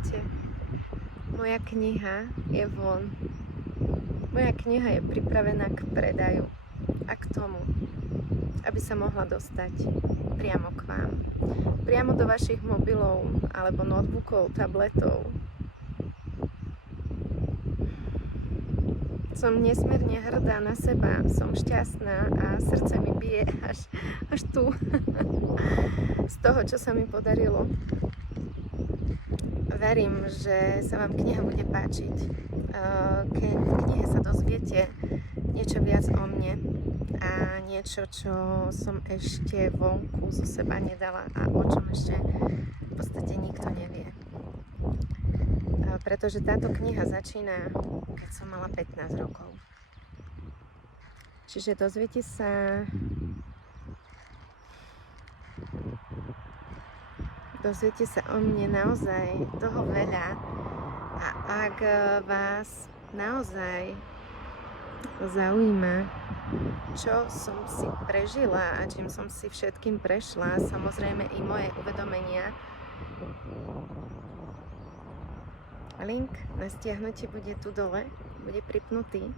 Ahojte, moja kniha je von. Moja kniha je pripravená k predaju a k tomu, aby sa mohla dostať priamo k vám. Priamo do vašich mobilov alebo notebookov, tabletov. Som nesmierne hrdá na seba, som šťastná a srdce mi bije až tu z toho, čo sa mi podarilo. Verím, že sa vám kniha bude páčiť. Keď v knihe sa dozviete niečo viac o mne a niečo, čo som ešte vonku zo seba nedala a o čom ešte v podstate nikto nevie. Pretože táto kniha začína, keď som mala 15 rokov. Čiže dozviete sa o mne naozaj toho veľa a ak vás naozaj zaujíma, čo som si prežila a čím som si všetkým prešla, samozrejme i moje uvedomenia, link na stiahnutie bude tu dole, bude pripnutý.